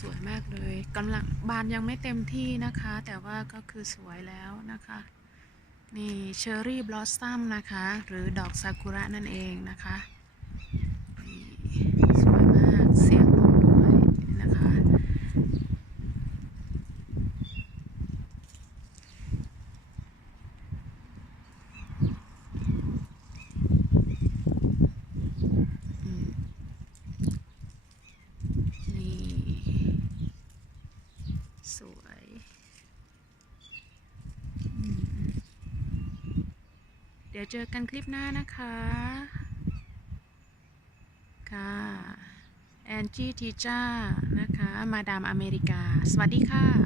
สวยมากเลยกำลังบานยังไม่เต็มที่นะคะ แต่ว่าก็คือสวยแล้วนะคะ นี่เชอร์รี่บลอสซัมนะคะ หรือดอกซากุระนั่นเองนะคะนี่สวยมากเสียงนกด้วยนะคะ อืมนี่ สวยเดี๋ยวเจอกันคลิปหน้านะคะ ค่ะแอนจี้ทีจ้านะคะ มาดามอเมริกา สวัสดีค่ะ